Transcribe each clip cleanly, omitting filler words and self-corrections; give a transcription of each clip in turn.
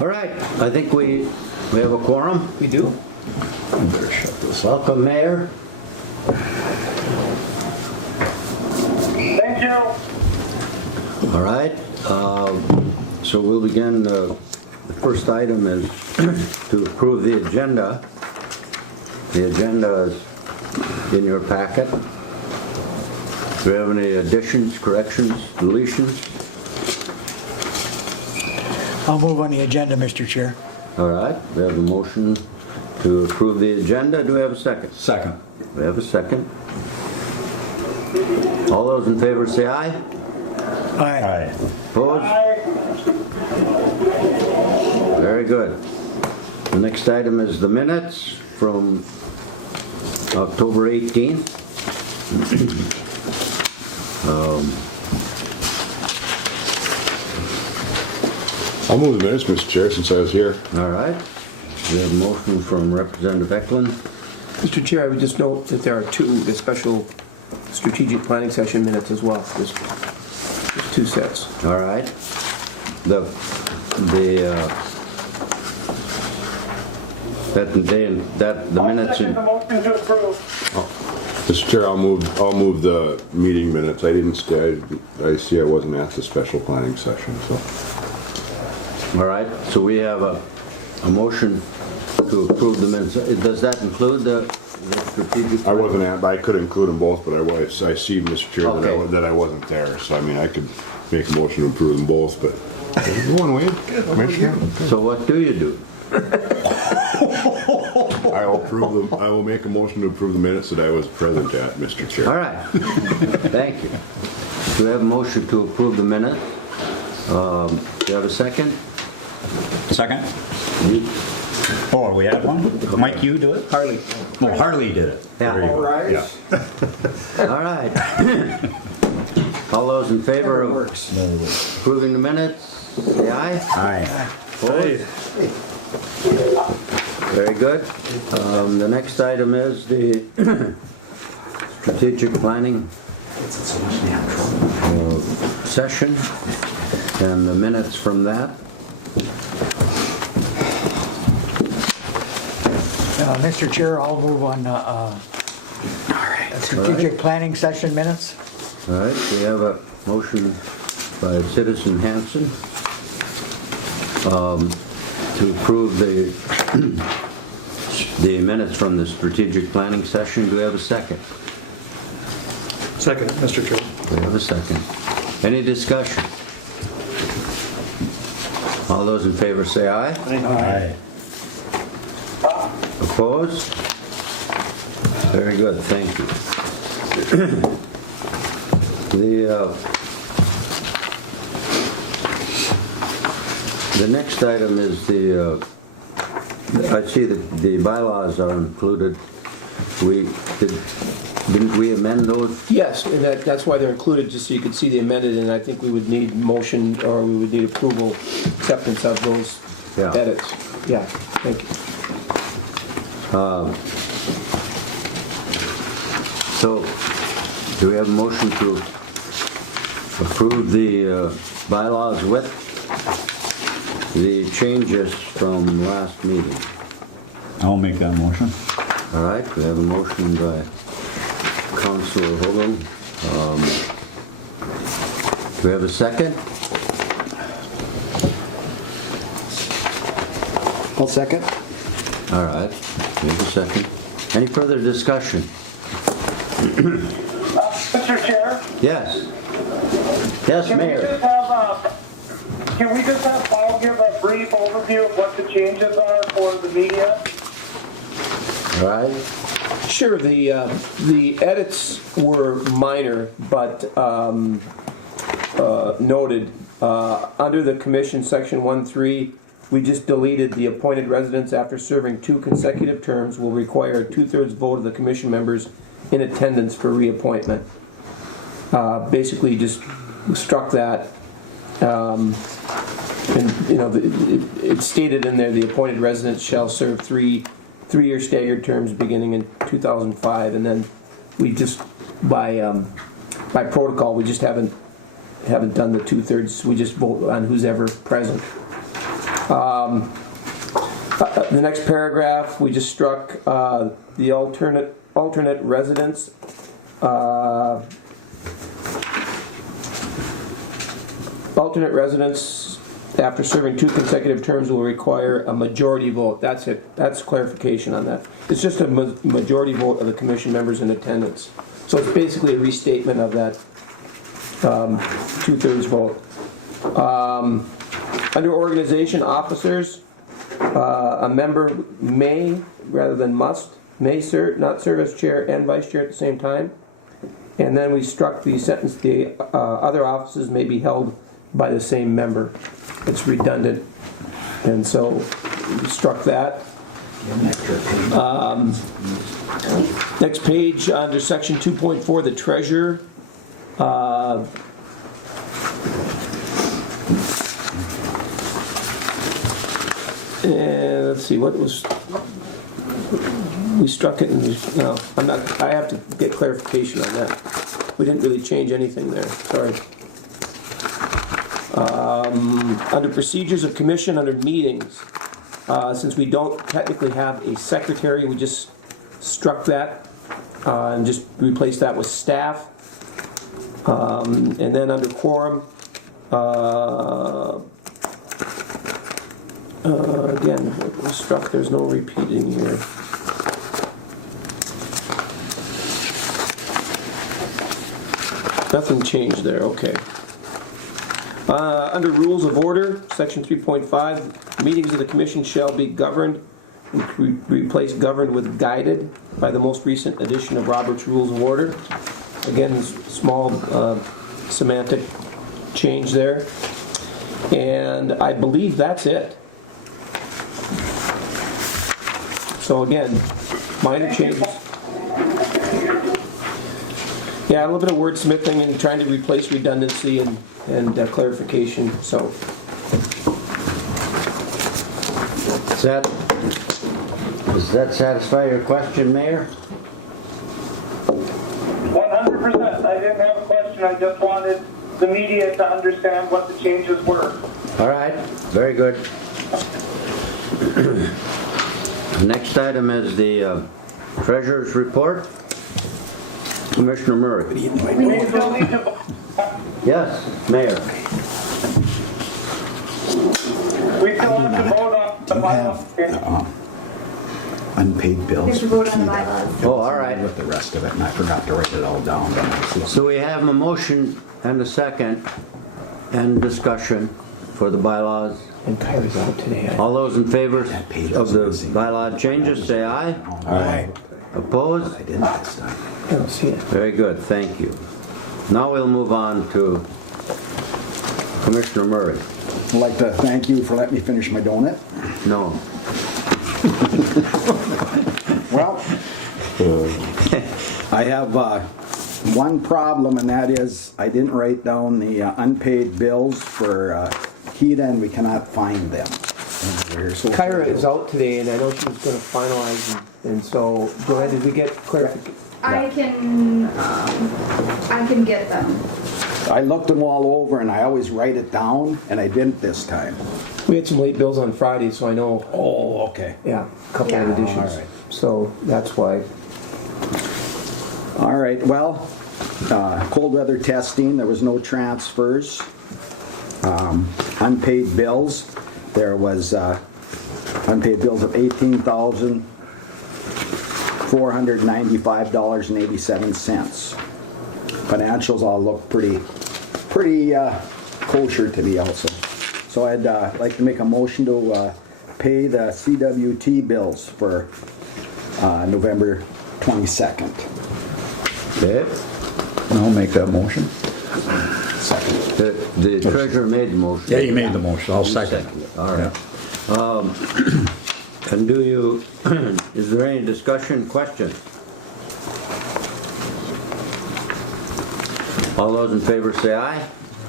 All right, I think we have a quorum. We do? Better shut this. Welcome, Mayor. Thank you. All right, so we'll begin. The first item is to approve the agenda. The agenda is in your packet. Do you have any additions, corrections, deletions? I'll move on the agenda, Mr. Chair. All right, we have a motion to approve the agenda. Do we have a second? Second. We have a second. All those in favor say aye. Aye. Aye. Opposed? Very good. The next item is the minutes from October 18th. I'll move the minutes, Mr. Chair, since I was here. All right. We have a motion from Representative Eklund. Mr. Chair, I would just note that there are the special strategic planning session minutes as well. There's two sets. All right. The minutes. Second the motion to approve. Mr. Chair, I'll move the meeting minutes. I didn't stay. I see I wasn't at the special planning session, so. All right. So we have a motion to approve the minutes. Does that include the strategic? I wasn't at, I could include them both, but I see, Mr. Chair, Okay. that I wasn't there. So, I mean, I could make a motion to approve them both, but. Go on, Wade. Commissioner. So what do you do? I will approve them. I will make a motion to approve the minutes that I was present at, Mr. Chair. All right. Thank you. Do we have a motion to approve the minutes? Do you have a second? Second? Oh, we have one? Mike, you do it? Harley. Oh, Harley did it. Yeah. There you go. Yeah. All right. All those in favor of approving the minutes, say aye. Aye. Opposed? Very good. The next item is the strategic planning session and the minutes from that. Mr. Chair, I'll move on strategic planning session minutes. All right, we have a motion by Citizen Hanson to approve the minutes from the strategic planning session. Do we have a second? Second, Mr. Chair. We have a second. Any discussion? All those in favor say aye. Aye. Opposed? Very good, thank you. The next item is I see that the bylaws are included. Didn't we amend those? Yes, and that's why they're included, just so you could see the amended, and I think we would need motion, or we would need approval, acceptance of those edits. Yeah, thank you. So, do we have a motion to approve the bylaws with the changes from last meeting? I'll make that motion. All right, we have a motion by Councilor Hogan. Do we have a second? I'll second. All right, we have a second. Any further discussion? Mr. Chair? Yes. Yes, Mayor. Can we just have Paul give a brief overview of what the changes are for the media? All right. Sure, the edits were minor, but noted. Under the commission section 1.3, we just deleted the appointed residents after serving 2 consecutive terms will require a 2/3 vote of the commission members in attendance for reappointment. Basically just struck that. And it's stated in there, the appointed residents shall serve three-year staggered terms beginning in 2005, and then we just by protocol we just haven't done the 2/3. We just vote on who's ever present. The next paragraph, we just struck the alternate residents. Alternate residents, after serving 2 consecutive terms, will require a majority vote. That's it. That's clarification on that. It's just a majority vote of the commission members in attendance. So it's basically a restatement of that 2/3 vote. Under organization officers, a member may, rather than must, may not serve as chair and vice chair at the same time. And then we struck the sentence, the other offices may be held by the same member. It's redundant. And so we struck that. Next page, under section 2.4, the treasurer. And let's see, what was, we struck it in, no, I have to get clarification on that. We didn't really change anything there, sorry. Under procedures of commission, under meetings, since we don't technically have a secretary, we just struck that and just replaced that with staff. And then under quorum, again, it was struck, there's no repeating here. Nothing changed there, okay. Under rules of order, section 3.5, meetings of the commission shall be governed, replace governed with guided by the most recent edition of Robert's Rules of Order. Again, small semantic change there. And I believe that's it. So again, minor changes. Yeah, a little bit of wordsmithing and trying to replace redundancy and clarification, so. Does that satisfy your question, Mayor? 100%. I didn't have a question. I just wanted the media to understand what the changes were. All right, very good. Next item is the treasurer's report. Commissioner Murray. We still need to vote. Yes, Mayor. We still have to vote on the bylaws. Unpaid bills. We have to vote on the bylaws. Oh, all right. With the rest of it, and I forgot to write it all down. So we have a motion and a second and discussion for the bylaws. And Kylie's out today. All those in favor of the bylaw changes, say aye. Aye. Opposed? I didn't this time. I don't see it. Very good, thank you. Now we'll move on to Commissioner Murray. I'd like to thank you for letting me finish my donut. No. Well, I have one problem, and that is I didn't write down the unpaid bills for Kita, and we cannot find them. Kyra is out today, and I know she was going to finalize, and so, Joanne, did we get clarification? I can get them. I looked them all over, and I always write it down, and I didn't this time. We had some late bills on Friday, so I know, Oh, okay. yeah, a couple of Yeah. additions. All right. So that's why. All right, well, cold weather testing, there was no transfers. Unpaid bills, there was unpaid bills of $18,495.87. Financials all look pretty kosher to me also. So I'd like to make a motion to pay the CWT bills for November 22nd. Okay. I'll make that motion. The treasurer made the motion. Yeah, you made the motion. I'll second. All right. And do you, is there any discussion, questions? All those in favor say aye.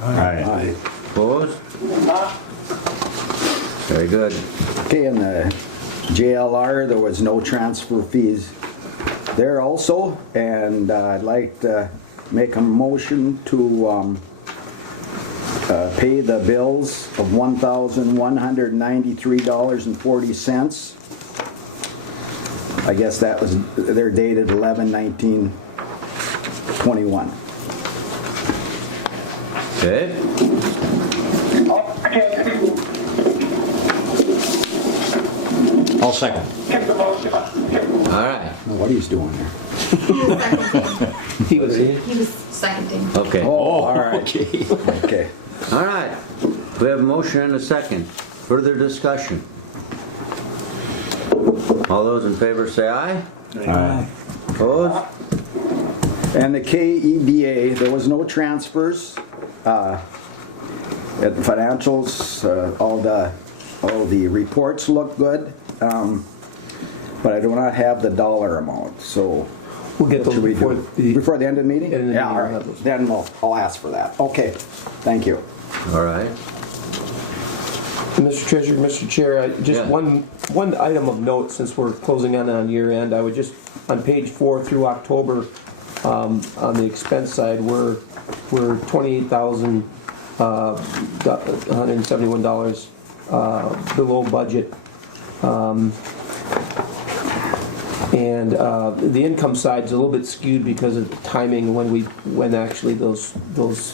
Aye. Opposed? Very good. Okay, in the JLR, there was no transfer fees there also, and I'd like to make a motion to pay the bills of $1,193.40. I guess that was, they're dated 11/19/21. Okay, I'll second. all right, What he's doing there. He was, He was seconding. okay. Oh, all right. Okay. All right, we have a motion and a second. Further discussion? All those in favor say aye. Aye. Opposed? And the KEDA, there was no transfers. At the financials, all the reports look good, but I do not have the dollar amount, so. we'll get What those should we before do? the, Before the end of the meeting? End of the Yeah, meeting, all we'll have right. those. Then I'll ask for that. Okay, thank you. All right, Mr. Treasurer, Mr. Chair, just Yeah. one item of note, since we're closing on year end, I would just, on page 4 through October, on the expense side, we're $28,171 below budget. And the income side's a little bit skewed because of the timing when actually those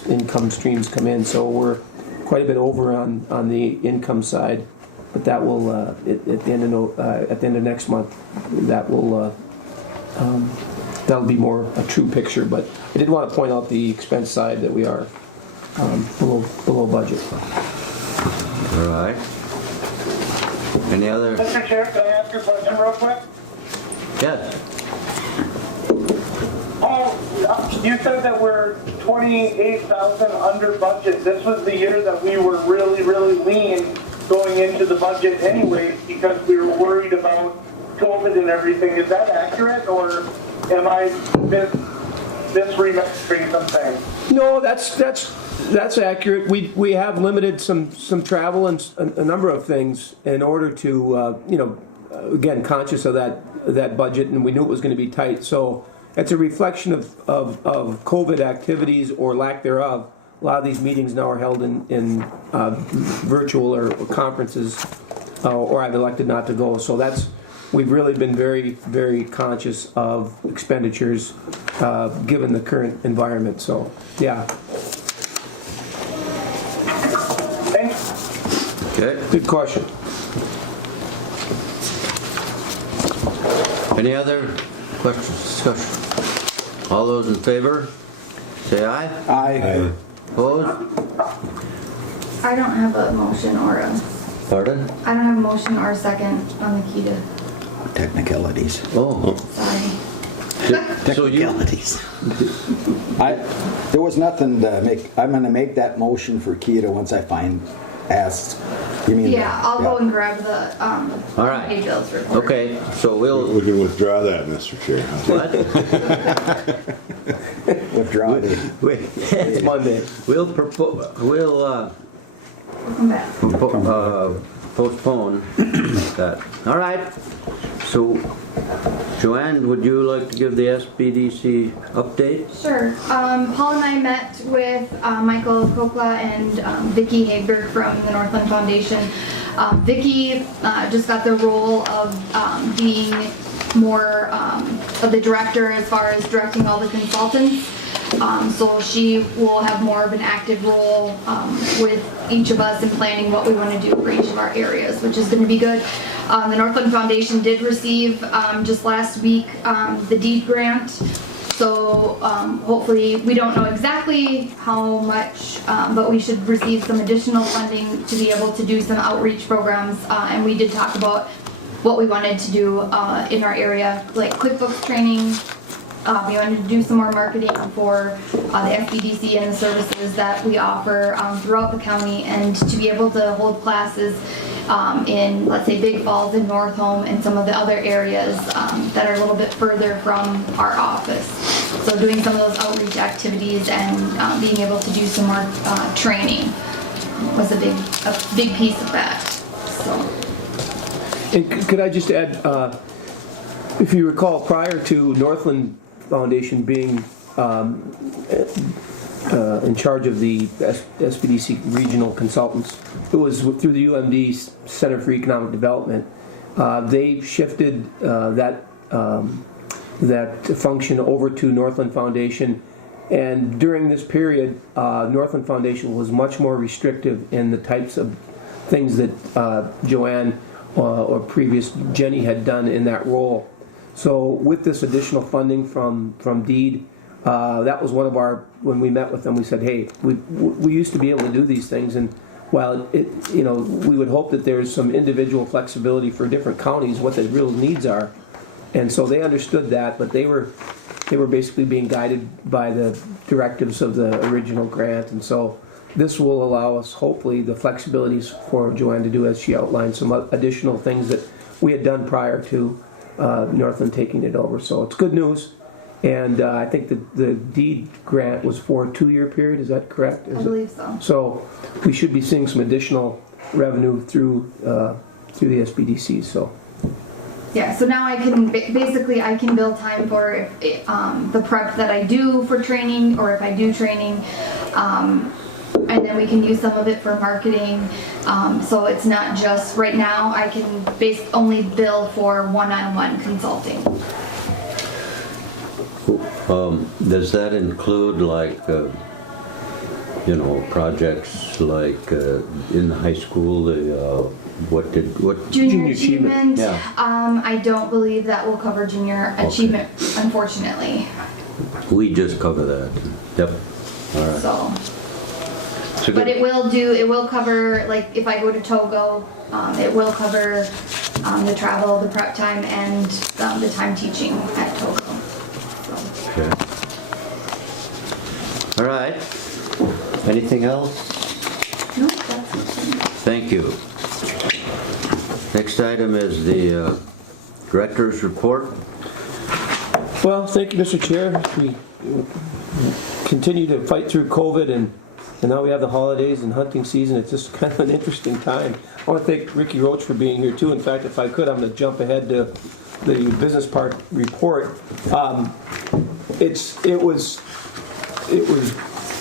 income streams come in. So we're quite a bit over on the income side, but that will at the end of next month that'll be more a true picture. But I did want to point out the expense side that we are below budget. all right. Any other? Mr. Chair, can I ask you a question real quick? Yes, Paul, you said that we're 28,000 under budget. This was the year that we were really, really lean going into the budget anyway because we were worried about COVID and everything. Is that accurate, or am I misremembering something? No, that's accurate. We have limited some travel and a number of things in order to again, conscious of that budget, and we knew it was going to be tight. So it's a reflection of COVID activities or lack thereof. A lot of these meetings now are held in virtual or conferences, or I've elected not to go. So we've really been very, very conscious of expenditures given the current environment. So yeah, Thanks. okay. good question. Any other questions, discussion? All those in favor, say aye. Aye. Opposed? I don't have a motion or a, Pardon? I don't have a motion or a second on the KEDA. Technicalities. Oh, Sorry. so you, Technicalities. There was nothing to make, I'm gonna make that motion for Keita once I ask. You mean? Yeah, I'll go and grab the, All right. pay bills report. okay, so we'll, We can withdraw that, Mr. Chair. what? Withdraw it. It's Monday. We'll We'll come back. postpone that. All right, so Joanne, would you like to give the SBDC update? Sure. Paul and I met with Michael Kokla and Vicki Hagberg from the Northland Foundation. Vicki just got the role of being more of the director as far as directing all the consultants. So she will have more of an active role with each of us in planning what we want to do for each of our areas, which is going to be good. The Northland Foundation did receive just last week the deed grant. So hopefully, we don't know exactly how much, but we should receive some additional funding to be able to do some outreach programs. And we did talk about what we wanted to do in our area, like QuickBooks training. We wanted to do some more marketing for the SBDC and the services that we offer throughout the county, and to be able to hold classes in, let's say, Big Falls and North Home and some of the other areas that are a little bit further from our office. So doing some of those outreach activities and being able to do some more training was a big piece of that. So. And could I just add, if you recall, prior to Northland Foundation being in charge of the SBDC regional consultants. It was through the UMD Center for Economic Development. They shifted that function over to Northland Foundation, and during this period, Northland Foundation was much more restrictive in the types of things that Joanne or previous Jenny had done in that role. So with this additional funding from DEED, that was one of our, when we met with them, we said, hey, we used to be able to do these things, and while we would hope that there's some individual flexibility for different counties, what the real needs are. And so they understood that, but they were basically being guided by the directives of the original grant, and so this will allow us, hopefully, the flexibilities for Joanne to do, as she outlined, some additional things that we had done prior to Northland taking it over. So it's good news. And I think the deed grant was for a 2-year period. Is that correct? I believe so. So we should be seeing some additional revenue through the SBDC. So yeah. So now I can basically build time for the prep that I do for training, or if I do training, and then we can use some of it for marketing. So it's not just right now. I can only bill for one-on-one consulting. Does that include like, projects like in the high school, Junior achievement? Yeah. I don't believe that will cover junior achievement, unfortunately. We just cover that. Yep. All right. So. So But it will cover, like if I go to Togo, it will cover the travel, the prep time, and the time teaching at Togo. So. Okay. All right. Anything else? No, that's it. Thank you. Next item is the director's report. well, thank you, Mr. Chair. We continue to fight through COVID, and now we have the holidays and hunting season. It's just kind of an interesting time. I want to thank Ricky Roach for being here too. In fact, if I could, I'm going to jump ahead to the business park report. It was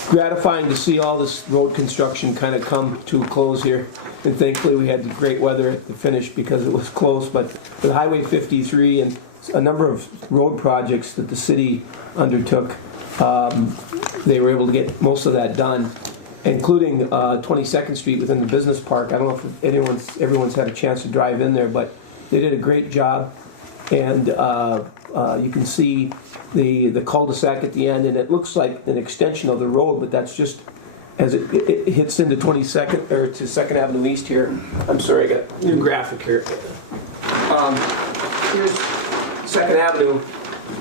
gratifying to see all this road construction kind of come to a close here, and thankfully we had great weather at the finish because it was close. But with Highway 53 and a number of road projects that the city undertook, they were able to get most of that done, including 22nd Street within the business park. I don't know if everyone's had a chance to drive in there, but they did a great job. And you can see the cul-de-sac at the end, and it looks like an extension of the road, but that's just as it hits into 22nd or to 2nd Avenue East here. I'm sorry, I got a new graphic here. Here's 2nd Avenue,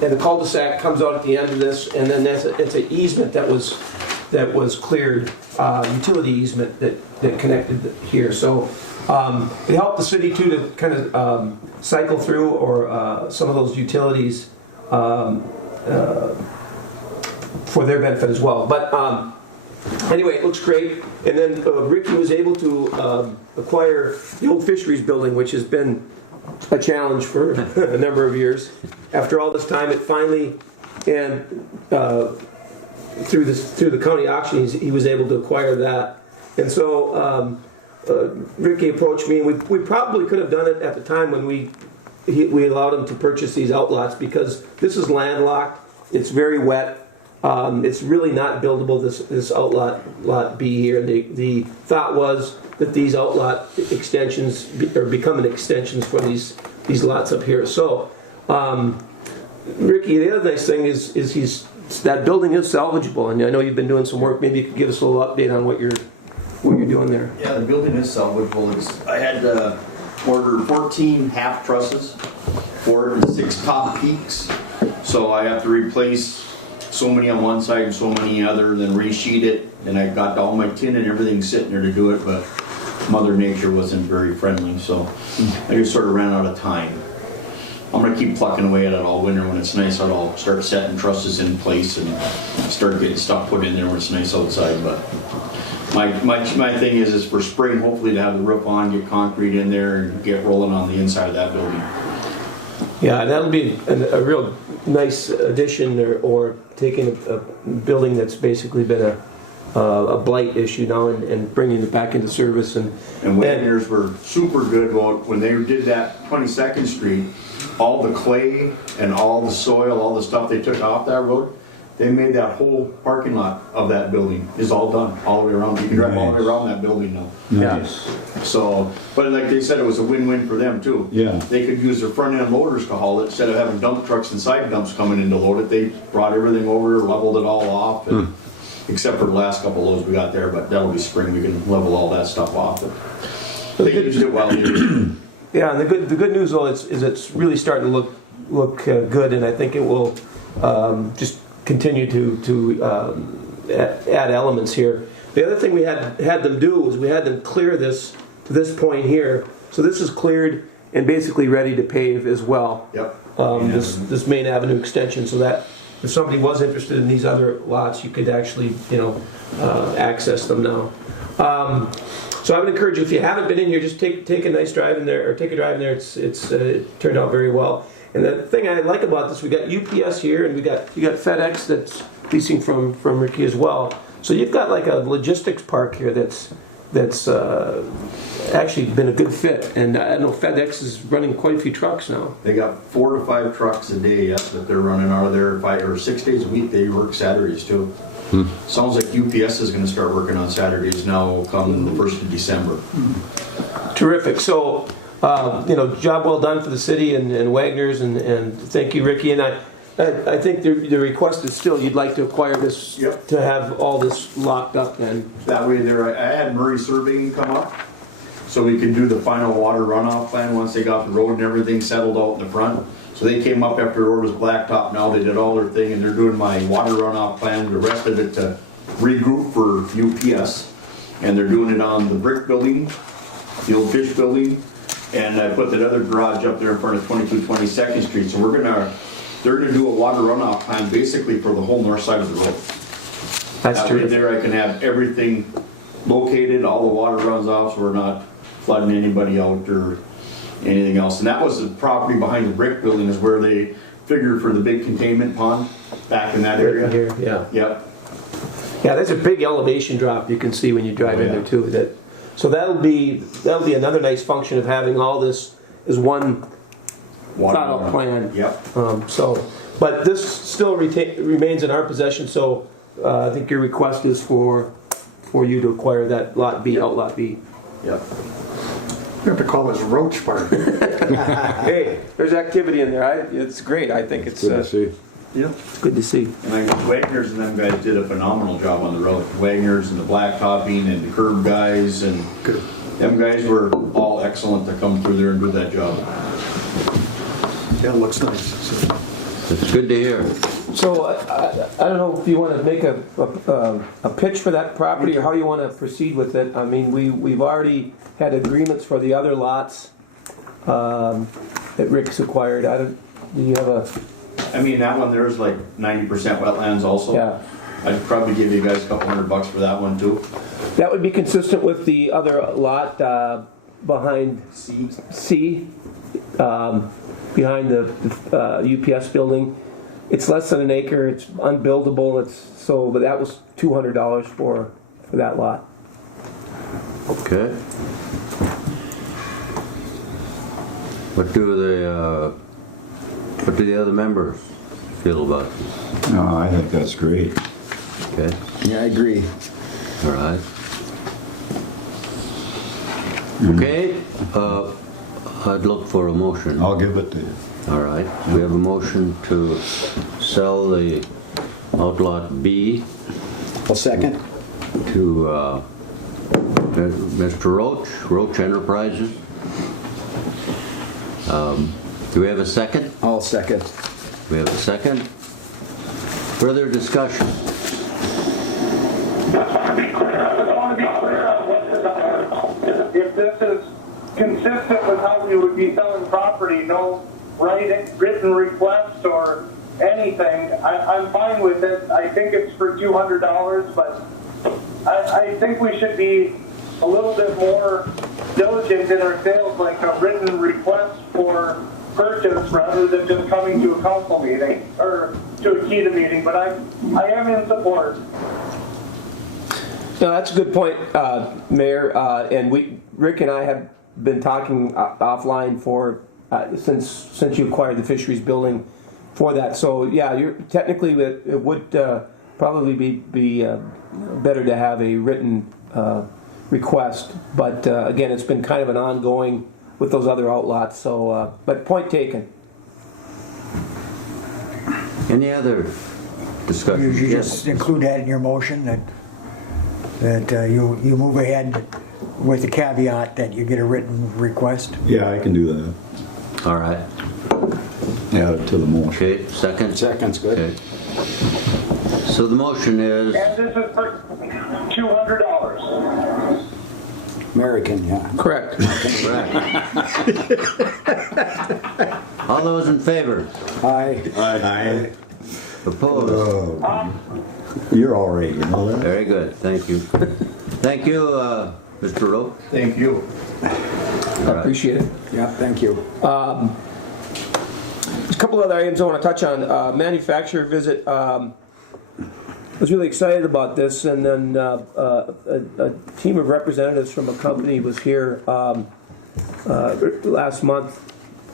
and the cul-de-sac comes out at the end of this, and then it's an easement that was cleared, utility easement that connected here. So it helped the city too to kind of cycle through or some of those utilities for their benefit as well. But anyway, it looks great. And then Ricky was able to acquire the old fisheries building, which has been a challenge for a number of years. After all this time, it finally, and through the county auction, he was able to acquire that. And so Ricky approached me, and we probably could have done it at the time when we allowed him to purchase these outlots, because this is landlocked, it's very wet, it's really not buildable, this lot B here. The thought was that these outlot extensions are becoming extensions for these lots up here. So Ricky, the other nice thing is that building is salvageable, and I know you've been doing some work. Maybe you could give us a little update on what you're doing there. Yeah, the building is salvageable. I had to order 14 half trusses, 4 and 6 top peaks. So I have to replace so many on one side and so many other, then resheet it. And I got all my tin and everything sitting there to do it, but Mother Nature wasn't very friendly, so I just sort of ran out of time. I'm going to keep plucking away at it all winter. When it's nice out, I'll start setting trusses in place and start getting stuff put in there when it's nice outside. But my thing is for spring, hopefully to have the roof on, get concrete in there, and get rolling on the inside of that building. Yeah, that'll be a real nice addition, or taking a building that's basically been a blight issue now and bringing it back into service. And Wagner's were super good. Well, when they did that 22nd Street, all the clay and all the soil, all the stuff they took off that road, they made that whole parking lot of that building is all done all the way around. You can drive all the way around that building now. Nice. So, but like they said, it was a win-win for them too. Yeah. They could use their front-end loaders to haul it instead of having dump trucks and side dumps coming in to load it. They brought everything over, leveled it all off, and, except for the last couple loads we got there. But that'll be spring. We can level all that stuff off. But they used it well. yeah, and the good news though is it's really starting to look good, and I think it will just continue to add elements here. The other thing we had them do was we had them clear this to this point here. So this is cleared and basically ready to pave as well. Yep. This main avenue extension, so that if somebody was interested in these other lots, you could actually access them now. So I would encourage you, if you haven't been in here, just take a nice drive in there, or take a drive in there. It turned out very well. And the thing I like about this, we got UPS here, and you got FedEx that's leasing from Ricky as well. So you've got like a logistics park here that's actually been a good fit. And I know FedEx is running quite a few trucks now. They got 4 to 5 trucks a day. That's what they're running out of there. 5 or 6 days a week. They work Saturdays too. Sounds like UPS is going to start working on Saturdays now, come the 1st of December. Terrific. So. Job well done for the city and Wagner's, and thank you, Ricky. And I think the request is still you'd like to acquire this to have all this locked up. And that way, I had Murray Surveying come up, so we can do the final water runoff plan once they got the road and everything settled out in the front. So they came up after the road was blacktop. Now they did all their thing, and they're doing my water runoff plan. The rest of it to regroup for UPS, and they're doing it on the brick building, the old fish building. And I put that other garage up there in front of 2222nd Street. So they're gonna do a water runoff plan basically for the whole north side of the road. That's true. There I can have everything located, all the water runs off, so we're not flooding anybody out or anything else. And that was the property behind the brick building is where they figured for the big containment pond back in that area. Here, yeah. Yep. Yeah, there's a big elevation drop you can see when you drive in there too. So that'll be another nice function of having all this as one thought out plan. Yep. But this still remains in our possession. So I think your request is for you to acquire that lot B, outlot B. Yep. We have to call this Roach Park. Hey, there's activity in there. It's great. I think it's Good to see. Yeah, it's good to see. And Wagner's and them guys did a phenomenal job on the road. Wagner's and the blacktopping and the curb guys and them guys were all excellent to come through there and do that job. Yeah, it looks nice. It's good to hear. So I don't know if you want to make a pitch for that property or how you want to proceed with it. I mean, we've already had agreements for the other lots that Rick's acquired. Do you have a? I mean, that one there's like 90% wetlands also. Yeah. I'd probably give you guys a couple $100 for that one too. That would be consistent with the other lot behind C, behind the UPS building. It's less than an acre. It's unbuildable. But that was $200 for that lot. Okay. What do the other members feel about this? No, I think that's great. Okay. Yeah, I agree. All right. Okay. I'd look for a motion. I'll give it to you. All right. We have a motion to sell the outlot B I'll second. to Mr. Roach Enterprises. Do we have a second? I'll second. We have a second. Further discussion? I want to be clear on what this is. If this is consistent with how we would be selling property, no written request or anything, I'm fine with it. I think it's for $200, but I think we should be a little bit more diligent in our sales, like a written request for purchase rather than just coming to a council meeting or to a KEDA meeting, but I am in support. No, that's a good point, Mayor. And Rick and I have been talking offline for since you acquired the fisheries building for that. So yeah, technically it would probably be better to have a written request. But again, it's been kind of an ongoing with those other outlots. So, but point taken. Any other discussion? You Yes. just include that in your motion that you move ahead with the caveat that you get a written request. Yeah, I can do that. All right. Add it to the motion. Okay, second? Second's good. Okay. So the motion is, And this is for $200. American, yeah. Correct. correct. All those in favor? Aye. Aye. Opposed? You're all right, you know that? Very good, thank you. Thank you, Mr. Rowe. Thank you. I appreciate it. Yeah, thank you. There's a couple other items I want to touch on. Manufacturer visit. I was really excited about this, and then a team of representatives from a company was here last month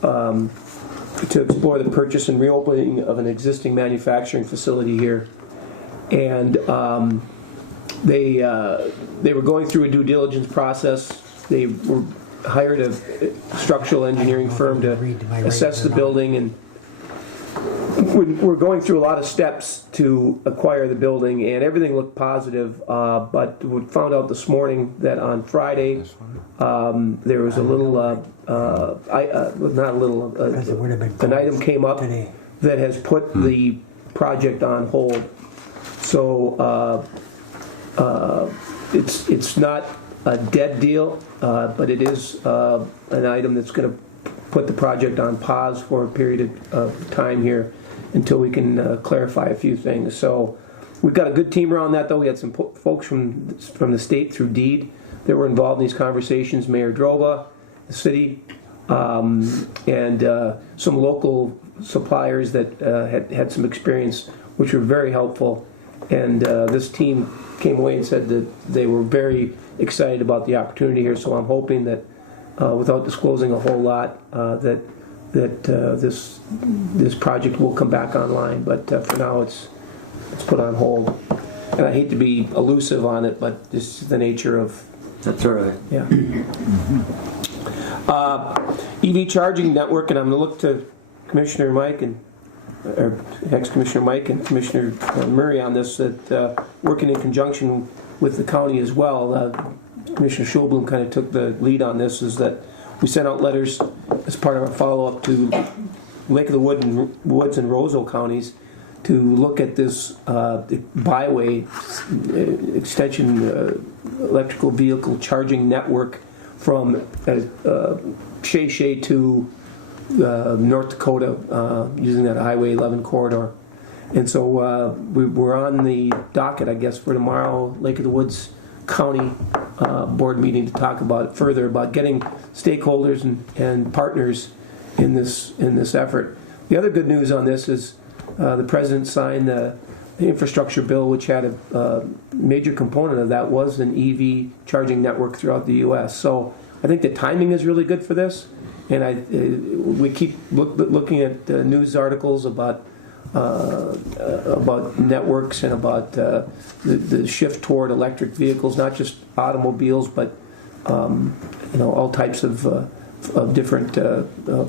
to explore the purchase and reopening of an existing manufacturing facility here. And they were going through a due diligence process. They were hired a structural engineering firm to assess the building, and we're going through a lot of steps to acquire the building, and everything looked positive, but we found out this morning that on Friday there was a little not a little an item came up that has put the project on hold. So it's not a dead deal, but it is an item that's going to put the project on pause for a period of time here until we can clarify a few things. So we've got a good team around that, though. We had some folks from the state through DEED that were involved in these conversations, Mayor Droba, the city, and some local suppliers that had some experience, which were very helpful. And this team came away and said that they were very excited about the opportunity here. So I'm hoping that, without disclosing a whole lot, that this project will come back online. But for now, it's put on hold. And I hate to be elusive on it, but this is the nature of. That's all right. Yeah. EV charging network, and I'm going to look to Commissioner Mike or ex-Commissioner Mike and Commissioner Murray on this, that working in conjunction with the county as well. Commissioner Schulblum kind of took the lead on this, is that we sent out letters as part of our follow-up to Lake of the Woods and Roseau counties to look at this byway extension electrical vehicle charging network from Shea to North Dakota using that Highway 11 corridor. And so we're on the docket, I guess, for tomorrow, Lake of the Woods County board meeting to talk about it further, about getting stakeholders and partners in this effort. The other good news on this is the President signed the infrastructure bill, which had a major component of that was an EV charging network throughout the U.S. So I think the timing is really good for this. And we keep looking at news articles about networks and about the shift toward electric vehicles, not just automobiles, but all types of different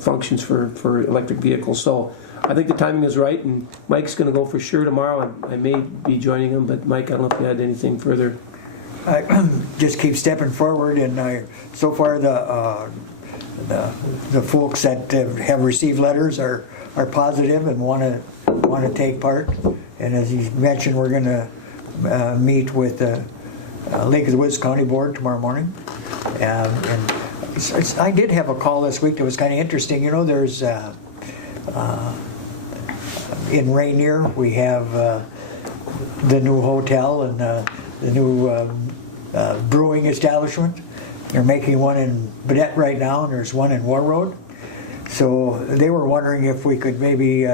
functions for electric vehicles. So I think the timing is right, and Mike's going to go for sure tomorrow. I may be joining him, but Mike, I don't know if you had anything further. I just keep stepping forward, and so far the folks that have received letters are positive and want to take part. And as you mentioned, we're going to meet with the Lake of the Woods County Board tomorrow morning. And I did have a call this week that was kind of interesting. You know, there's in Rainier we have the new hotel and the new brewing establishment. They're making one in Badette right now, and there's one in War Road. So they were wondering if we could maybe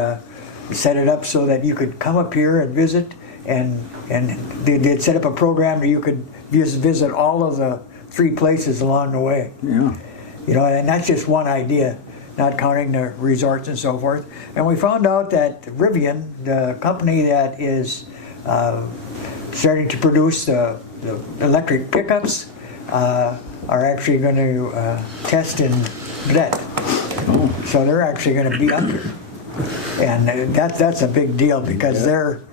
set it up so that you could come up here and visit, and they'd set up a program where you could visit all of the 3 places along the way. Yeah. You know, and that's just one idea, not counting the resorts and so forth. And we found out that Rivian, the company that is starting to produce the electric pickups, are actually going to test in Gdet. So they're actually going to be up here. And that's a big deal because they're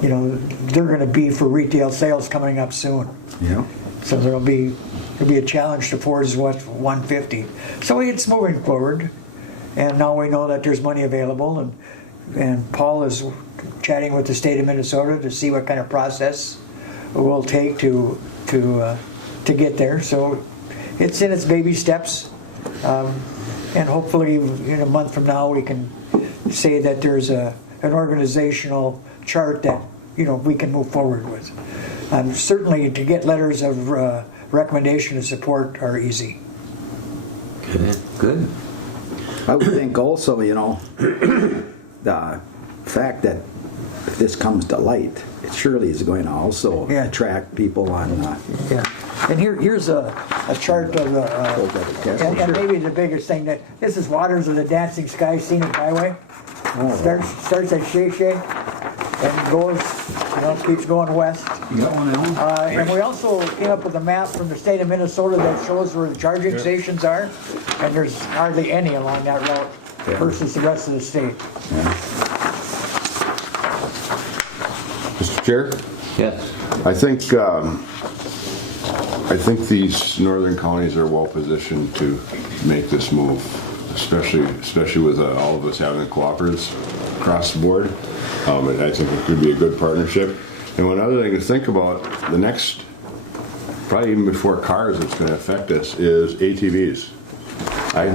going to be for retail sales coming up soon. Yeah. So there'll be a challenge to Ford's 150. So it's moving forward, and now we know that there's money available, and Paul is chatting with the state of Minnesota to see what kind of process it will take to get there. So it's in its baby steps, and hopefully in a month from now we can say that there's an organizational chart that we can move forward with. Certainly to get letters of recommendation and support are easy. Okay, good. I would think also, the fact that if this comes to light, it surely is going to also attract people on. Yeah, and here's a chart of the, and maybe the biggest thing, that this is Waters of the Dancing Sky Scenic Highway. Starts at Shea and goes, keeps going west. You got one, Alan? And we also came up with a map from the state of Minnesota that shows where the charging stations are, and there's hardly any along that route versus the rest of the state. Mr. Chair? Yes. I think these northern counties are well positioned to make this move, especially with all of us having cooperatives across the board. And I think it could be a good partnership. And one other thing to think about, the next, probably even before cars, it's going to affect us, is ATVs. I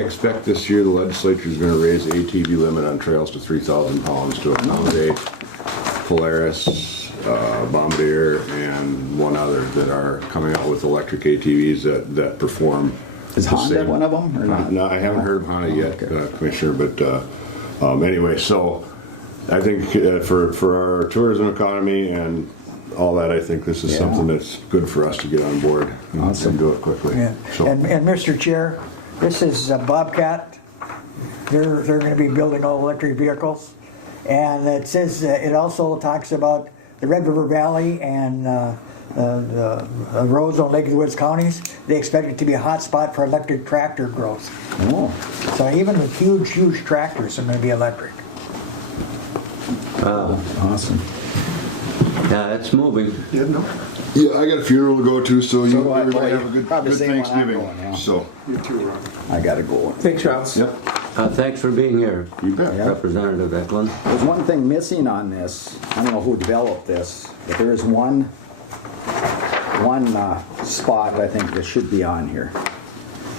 expect this year the legislature is going to raise the ATV limit on trails to 3,000 pounds to accommodate Polaris, Bombardier, and one other that are coming out with electric ATVs that perform. Is Honda one of them or not? No, I haven't heard of Honda yet, Commissioner, but anyway, so I think for our tourism economy and all that, I think this is something that's good for us to get on board and do it quickly. Yeah. So. And Mr. Chair, this is Bobcat. They're going to be building all electric vehicles, and it says it also talks about the Red River Valley and the roads on Lake of the Woods counties. They expect it to be a hot spot for electric tractor growth. Oh. So even the huge tractors are going to be electric. Awesome. Yeah, it's moving. Yeah, I got a funeral to go to, so everybody have a good Thanksgiving. So You too, Ron. I got to go. Thanks, Rouse. Yep. Thanks for being here, You bet. Representative Eklund. There's one thing missing on this. I don't know who developed this, but there is one spot I think that should be on here,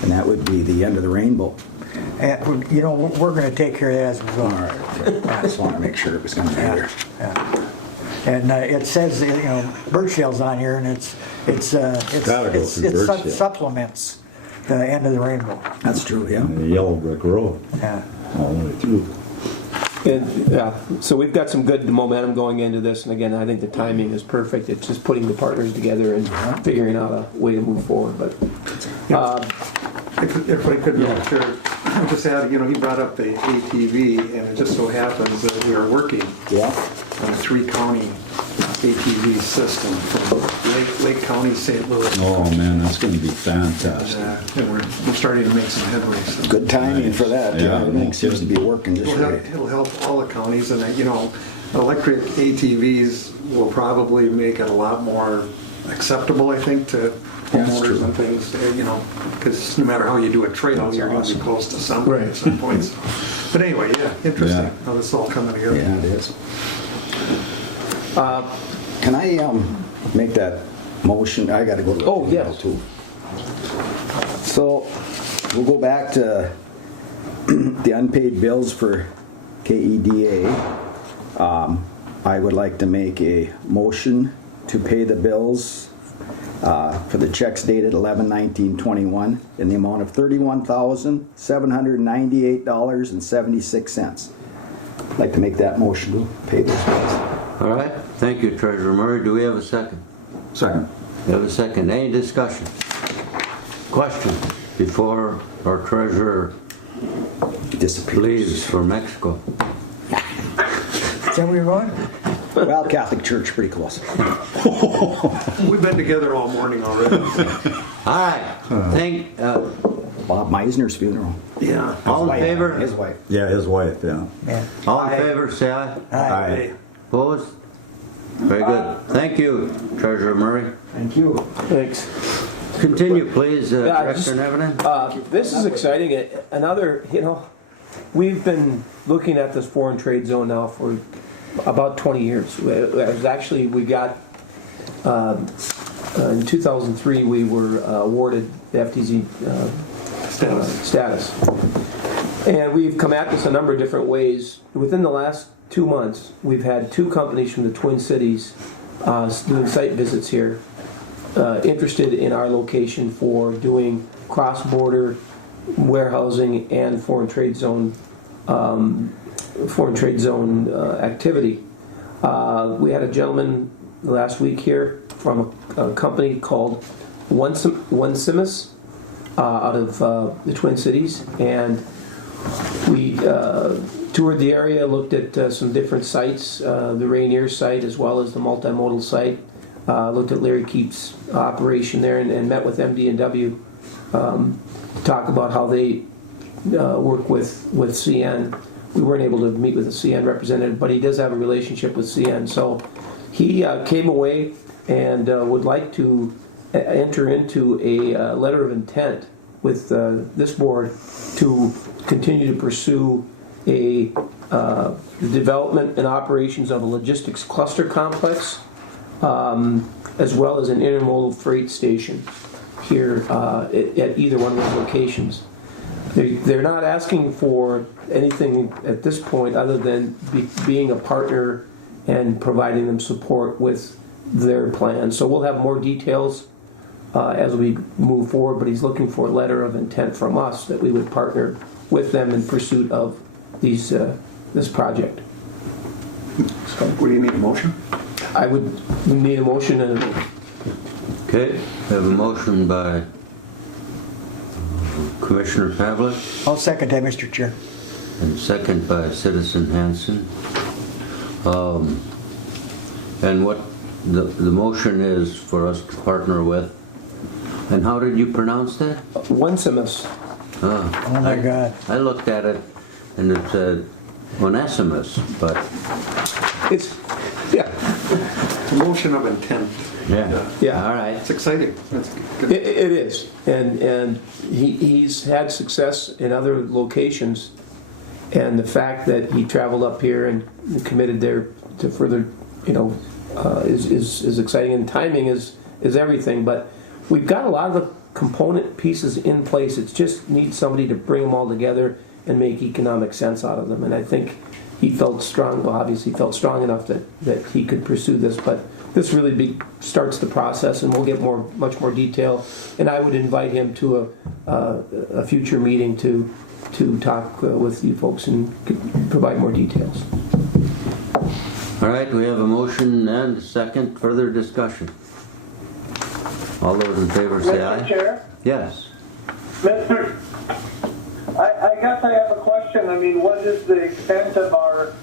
and that would be the end of the rainbow. And we're going to take care of that as we go. All right. I just want to make sure it was going to be there. Yeah. And it says Birchdale's on here, and it supplements the end of the rainbow. That's true. Yeah. And the yellow brick road. Yeah. All the way through. So we've got some good momentum going into this, and again, I think the timing is perfect. It's just putting the partners together and figuring out a way to move forward. But If I could, Chair, just add, he brought up the ATV, and it just so happens that we are working on a 3-county ATV system from Lake County, St. Louis. Oh man, that's going to be fantastic. And we're starting to make some headway. So. Good timing for that. Yeah, Everything seems to be working just right. It'll help all the counties, and electric ATVs will probably make it a lot more acceptable, I think, to homeowners and things, because no matter how you do a trail, you're going to be close to something at some points. But anyway, interesting how this is all coming together. Yeah, it is. Can I make that motion? I got to go to the yes. too. So we'll go back to the unpaid bills for KEDA. I would like to make a motion to pay the bills for the checks dated 11/19/21 in the amount of $31,798.76. I'd like to make that motion to pay those bills. All right, thank you, Treasurer Murray. Do we have a second? Second. We have a second. Any discussion? Question before our treasurer leaves for Mexico? Is that where you're going? Well, Catholic Church, pretty close. We've been together all morning already. All right, Bob Meisner's funeral. Yeah. all in favor? His wife. Yeah, his wife, yeah. Yeah. All in favor, say aye. Aye. Opposed? Very good. Thank you, Treasurer Murray. Thank you. Thanks. Continue, please, Yeah, Director Nevenin. This is exciting. Another, we've been looking at this foreign trade zone now for about 20 years. We got, in 2003, we were awarded the FTZ status. And we've come at this a number of different ways. Within the last 2 months, we've had 2 companies from the Twin Cities doing site visits here, interested in our location for doing cross-border warehousing and foreign trade zone activity. We had a gentleman last week here from a company called One Simus out of the Twin Cities, and we toured the area, looked at some different sites, the Rainier site as well as the multimodal site. Looked at Larry Keep's operation there and met with MD&W to talk about how they work with CN. We weren't able to meet with the CN representative, but he does have a relationship with CN. So he came away and would like to enter into a letter of intent with this board to continue to pursue the development and operations of a logistics cluster complex, as well as an intermodal freight station here at either one of those locations. They're not asking for anything at this point other than being a partner and providing them support with their plan. So we'll have more details as we move forward, but he's looking for a letter of intent from us that we would partner with them in pursuit of this project. So, what do you need, a motion? I would need a motion. Okay, we have a motion by Commissioner Pavlik I'll second that, Mr. Chair. and second by Citizen Hanson. And what the motion is for us to partner with. And how did you pronounce that? One Simus. Oh my God. I looked at it and it said Onesimus, but It's, yeah, A motion of intent. yeah. All right. It's exciting. That's good. It is, and he's had success in other locations, and the fact that he traveled up here and committed there to further, is exciting. And timing is everything. But we've got a lot of the component pieces in place. It just needs somebody to bring them all together and make economic sense out of them. And I think he felt strong. Well, obviously, felt strong enough that he could pursue this, but. This really starts the process, and we'll get much more detail. And I would invite him to a future meeting to talk with you folks and provide more details. All right, we have a motion and a second. Further discussion. All those in favor say aye. Mr. Chair? Yes. Mr. I guess I have a question. I mean, what is the extent of our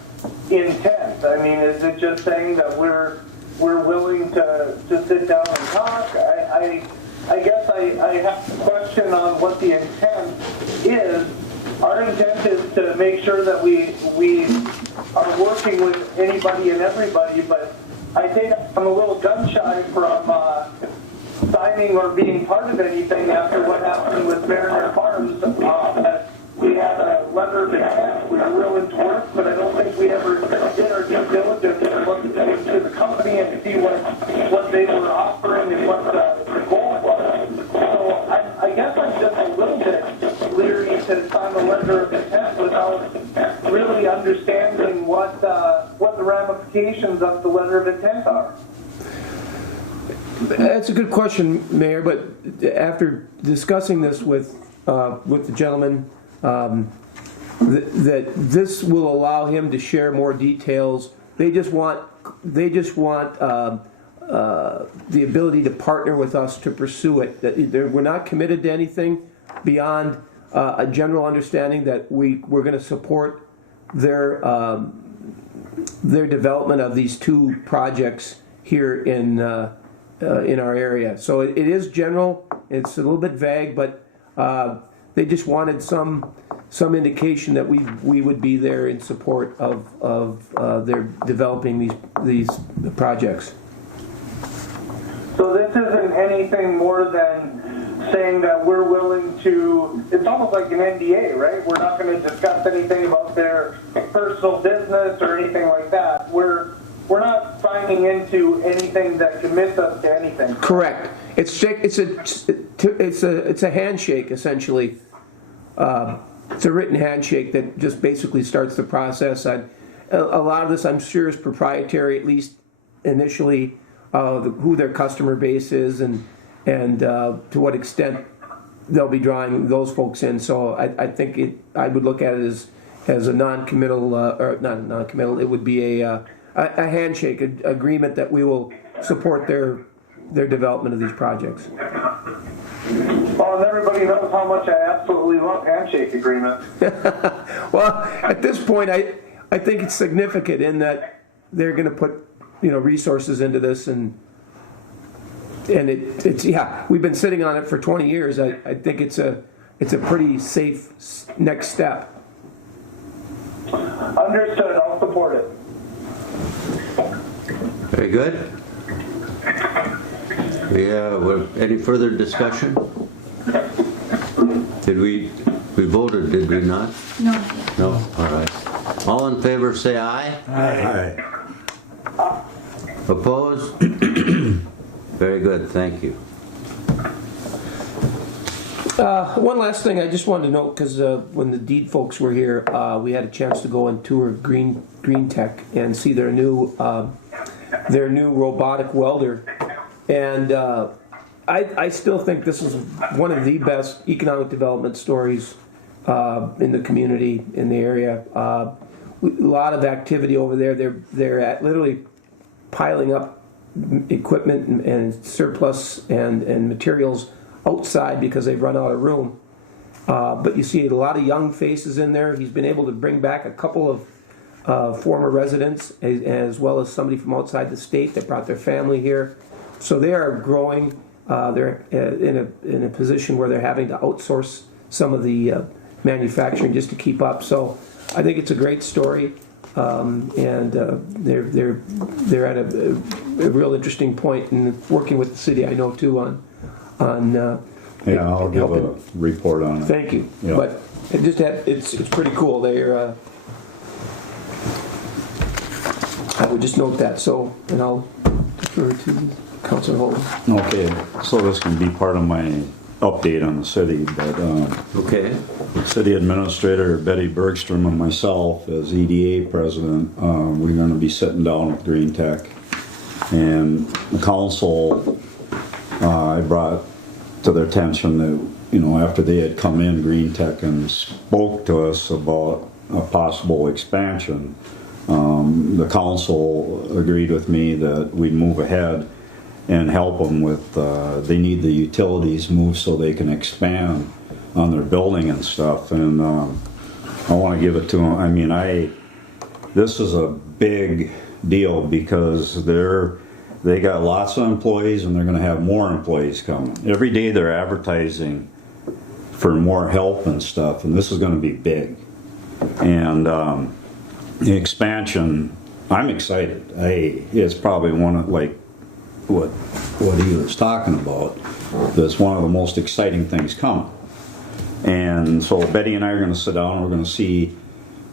intent? I mean, is it just saying that we're willing to sit down and talk? I guess I have a question on what the intent is. Our intent is to make sure that we are working with anybody and everybody, but I think I'm a little gun shy from signing or being part of anything after what happened with Mariner Farms. We had a letter of intent. We were willing to work, but I don't think we ever did our due diligence and looked into the company and see what they were offering and what the goal was. So I guess I'm just a little bit leery to sign a letter of intent without really understanding what the ramifications of the letter of intent are. That's a good question, Mayor, but after discussing this with the gentleman, that this will allow him to share more details. They just want the ability to partner with us to pursue it. We're not committed to anything beyond a general understanding that we're going to support their development of these two projects here in our area. So it is general. It's a little bit vague, but they just wanted some indication that we would be there in support of their developing these projects. So this isn't anything more than saying that we're willing to, it's almost like an NDA, right? We're not going to discuss anything about their personal business or anything like that. We're not signing into anything that commits us to anything. Correct. It's a handshake, essentially. It's a written handshake that just basically starts the process. A lot of this, I'm sure, is proprietary, at least initially, who their customer base is and to what extent they'll be drawing those folks in. So I think I would look at it as a non-committal, or not non-committal. It would be a handshake agreement that we will support their development of these projects. Well, and everybody knows how much I absolutely love handshake agreements. Well, at this point, I think it's significant in that they're going to put resources into this, and it's we've been sitting on it for 20 years. I think it's a pretty safe next step. Understood. I'll support it. Very good. Any further discussion? Did we voted, did we not? No. No? All right. All in favor say aye. Aye. Opposed? Very good, thank you. One last thing I just wanted to note, because when the deed folks were here, we had a chance to go and tour Green Tech and see their new robotic welder, and I still think this is one of the best economic development stories in the community, in the area. A lot of activity over there. They're literally piling up equipment and surplus and materials outside because they've run out of room. But you see a lot of young faces in there. He's been able to bring back a couple of former residents, as well as somebody from outside the state that brought their family here. So they are growing. They're in a position where they're having to outsource some of the manufacturing just to keep up. So I think it's a great story, and they're at a real interesting point in working with the city. I know too on I'll give a report on it. Thank you. Yeah. But it's pretty cool. They're I would just note that. So, and I'll defer to Councilor Holden. Okay, so this can be part of my update on the city, but Okay. City Administrator Betty Bergstrom and myself, as EDA President, we're going to be sitting down with Green Tech, and the council, I brought to their attention that, after they had come in, Green Tech, and spoke to us about a possible expansion, the council agreed with me that we'd move ahead and help them with, they need the utilities moved so they can expand on their building and stuff, and I want to give it to them. I mean, this is a big deal because they got lots of employees and they're going to have more employees coming. Every day they're advertising for more help and stuff, and this is going to be big. And the expansion, I'm excited. It's probably one of, like what he was talking about, that's one of the most exciting things coming. And so Betty and I are going to sit down and we're going to see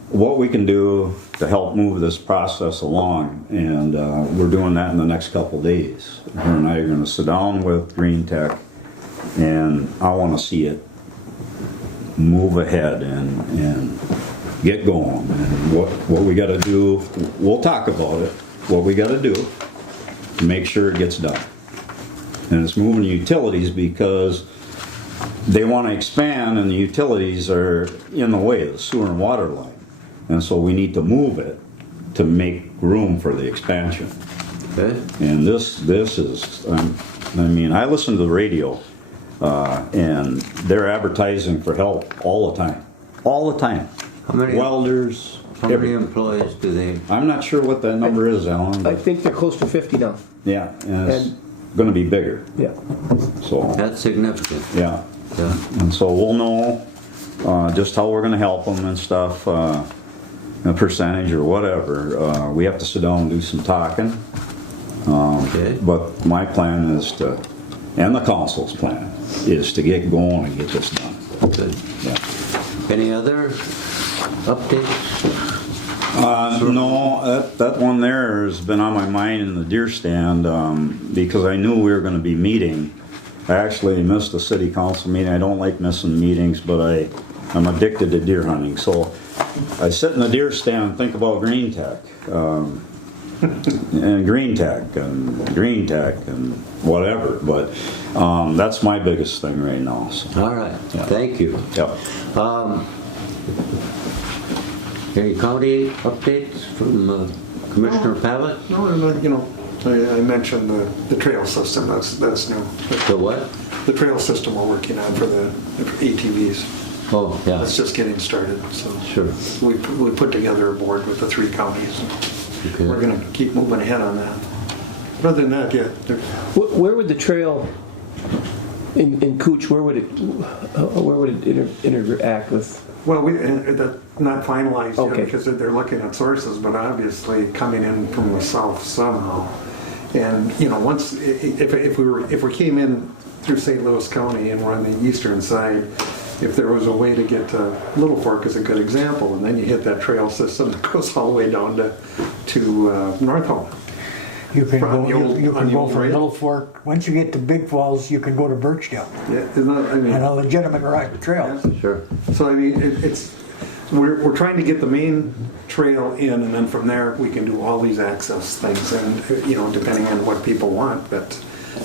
what we can do to help move this process along, and we're doing that in the next couple days. Her and I are going to sit down with Green Tech, and I want to see it move ahead and get going, and what we got to do. We'll talk about it, what we got to do to make sure it gets done. And it's moving utilities because they want to expand and the utilities are in the way, the sewer and water line. And so we need to move it to make room for the expansion. Okay. And this is, I mean, I listen to the radio, and they're advertising for help all the time. All the time. How many- Welders. How many employees do they? I'm not sure what that number is, Alan. I think they're close to 50 now. Yeah, and it's gonna be bigger, Yeah. so, That's significant. yeah. Yeah. And so we'll know, just how we're gonna help them and stuff, a percentage or whatever. We have to sit down and do some talking. Okay. But my plan is to, and the council's plan, is to get going and get this done. Good. Yeah. Any other updates? No, that one there has been on my mind in the deer stand, because I knew we were gonna be meeting. I actually missed the city council meeting. I don't like missing meetings, but I'm addicted to deer hunting. So I sit in the deer stand and think about green tech, and green tech and whatever. But that's my biggest thing right now. So. All right. Yeah. Thank you. Yep. Any county updates from Commissioner Pavitt? No, you know, I mentioned the trail system, that's new. The what? The trail system we're working on for the ATVs. Oh, yeah. That's just getting started, so. Sure. We put together a board with the 3 counties. Okay. We're gonna keep moving ahead on that. But other than that, yeah, Where would the trail in Cooch, where would it interact with? well, that's not finalized yet Okay. because they're looking at sources, but obviously coming in from the south somehow. And, you know, once, if we came in through St. Louis County and we're on the eastern side, if there was a way to get to Little Fork is a good example, and then you hit that trail system that goes all the way down to North Home. You can From go, the old- you on can the go old from rail? Little Fork, once you get to Big Falls, you can go to Birchdale. Yeah, isn't that, I mean, And a legitimate trail. Sure. so I mean, we're trying to get the main trail in, and then from there we can do all these access things, and you know, depending on what people want. But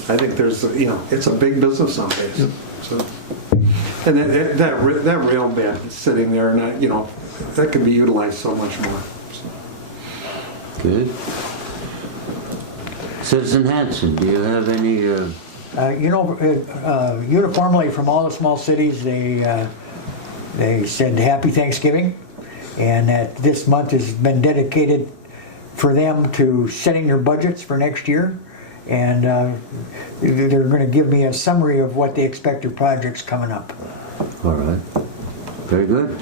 I think there's, you know, it's a big business nowadays. So, and that rail bed sitting there, and you know, that could be utilized so much more. So. Good. Citizen Hanson, do you have any? Uniformly from all the small cities, they said Happy Thanksgiving, and that this month has been dedicated for them to setting their budgets for next year, and they're going to give me a summary of what they expect their projects coming up. All right. Very good.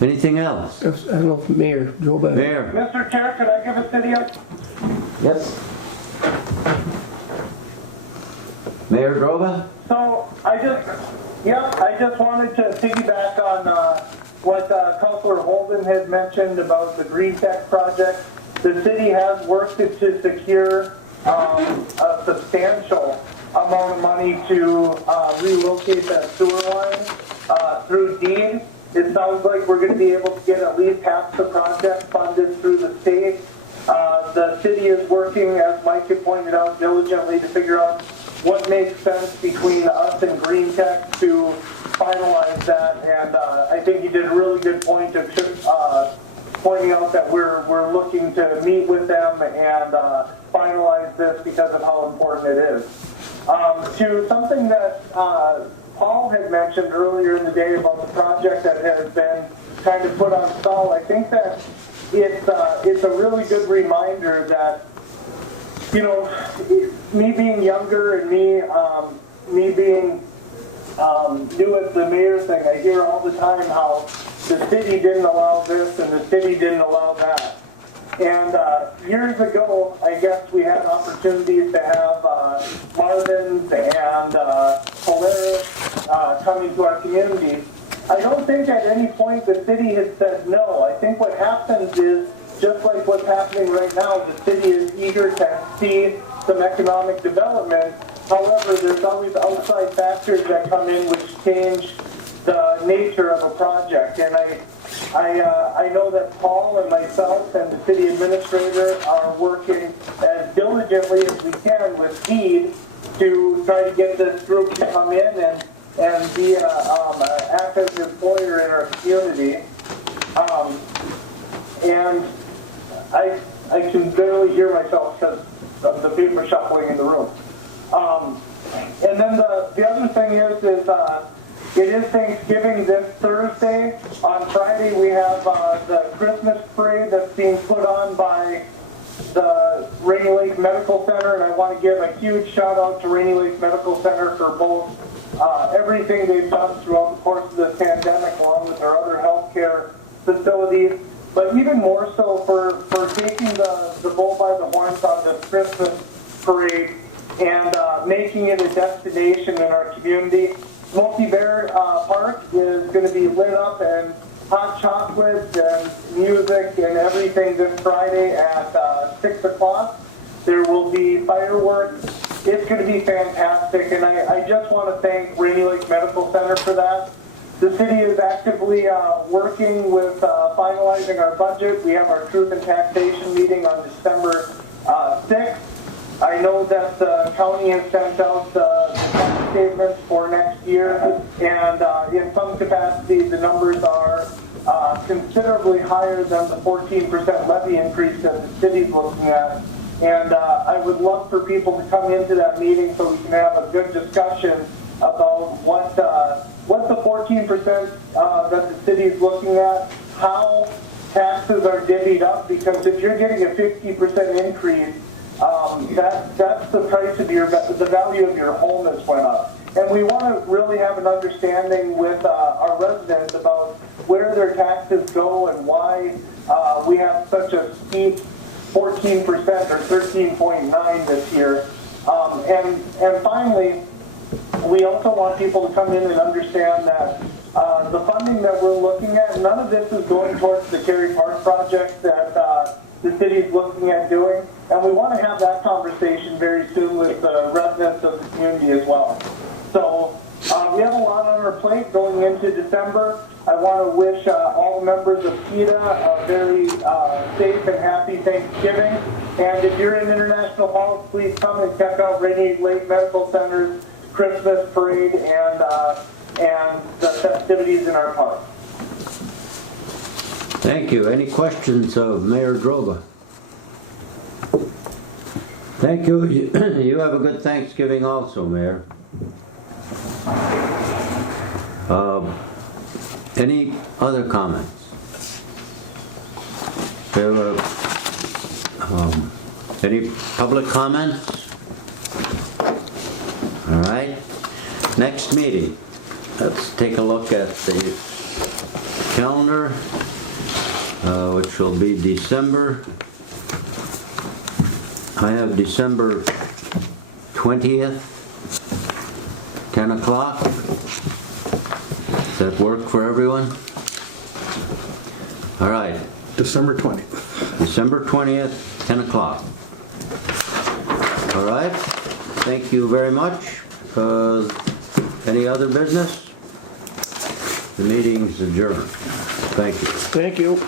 Anything else? I don't know if Mayor drove by. Mayor? Mr. Chair, could I give a city up? Yes. Mayor Grova? So I just wanted to piggyback on what Councilor Holden had mentioned about the Green Tech project. The city has worked to secure a substantial amount of money to relocate that sewer line through deed. It sounds like we're going to be able to get at least half the project funded through the state. The city is working, as Mike had pointed out, diligently to figure out what makes sense between us and Green Tech to finalize that. And I think you did a really good point of pointing out that we're looking to meet with them and finalize this because of how important it is. To something that Paul had mentioned earlier in the day about the project that has been kind of put on stall, I think that it's a really good reminder that, you know, me being younger and me being new at the mayor thing, I hear all the time how the city didn't allow this and the city didn't allow that. And years ago, I guess we had opportunities to have Marvins and Polaris coming to our community. I don't think at any point the city has said no. I think what happens is, just like what's happening right now, the city is eager to see some economic development. However, there's always outside factors that come in which change the nature of a project. And I know that Paul and myself and the city administrator are working as diligently as we can with speed to try to get this group to come in and be an active employer in our community. And I can barely hear myself because of the paper shuffling in the room. And then the other thing is it is Thanksgiving this Thursday. On Friday we have the Christmas parade that's being put on by the Rainy Lake Medical Center, and I want to give a huge shout out to Rainy Lake Medical Center for both everything they've done throughout the course of this pandemic, along with their other healthcare facilities, but even more so for taking the bull by the horns on the Christmas parade and making it a destination in our community. Smoky Bear Park is going to be lit up, and hot chocolates and music and everything this Friday at 6 o'clock. There will be fireworks. It's going to be fantastic, and I just want to thank Rainy Lake Medical Center for that. The city is actively working with finalizing our budget. We have our Truth and Taxation meeting on December 6th. I know that the county has sent out the tax statements for next year, and in some capacity the numbers are considerably higher than the 14% levy increase that the city's looking at. And I would love for people to come into that meeting so we can have a good discussion about what the 14% that the city's looking at, how taxes are divvied up, because if you're getting a 50% increase, that's the price of the value of your home has went up. And we want to really have an understanding with our residents about where their taxes go and why we have such a steep 14% or 13.9 this year. And finally, we also want people to come in and understand that the funding that we're looking at, none of this is going towards the Kerry Park project that the city's looking at doing. And we want to have that conversation very soon with the residents of the community as well. So we have a lot on our plate going into December. I want to wish all members of PETA a very safe and happy Thanksgiving. And if you're in International Falls, please come and check out Rainy Lake Medical Center's Christmas parade and the festivities in our park. Thank you. Any questions of Mayor Droga? Thank you. You have a good Thanksgiving also, Mayor. Any other comments? Any public comments? All right. Next meeting. Let's take a look at the calendar, which will be December. I have December 20th, 10 o'clock. Does that work for everyone? All right. December 20th. December 20th, 10 o'clock. All right. Thank you very much. Any other business? The meeting's adjourned. Thank you. Thank you.